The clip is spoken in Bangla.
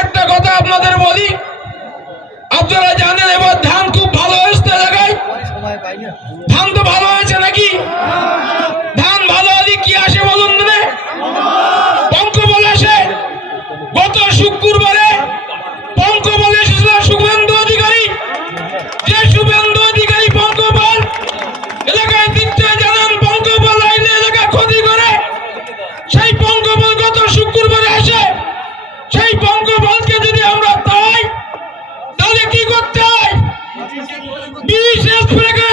একটা কথা আপনাদের বলি, আপনারা জানেন এবার ধান খুব ভালো হয়েছে এলাকায়। ধান তো ভালো হয়েছে নাকি? ধান ভালো হলে কি আসে বলুন না? পঙ্কবল আসে। গত শুক্রবারে পঙ্কবল এসেছিল শুভেন্দু অধিকারী। যে শুভেন্দু অধিকারী পঙ্কবল এলাকায় দিতে জানেন, পঙ্কবল আইলে এলাকা ক্ষতি করে। সেই পঙ্কবল গত শুক্রবারে আসে। সেই পঙ্কবলকে যদি আমরা তাই, তাহলে কি করতে হয়? বিশেষ স্প্রে করে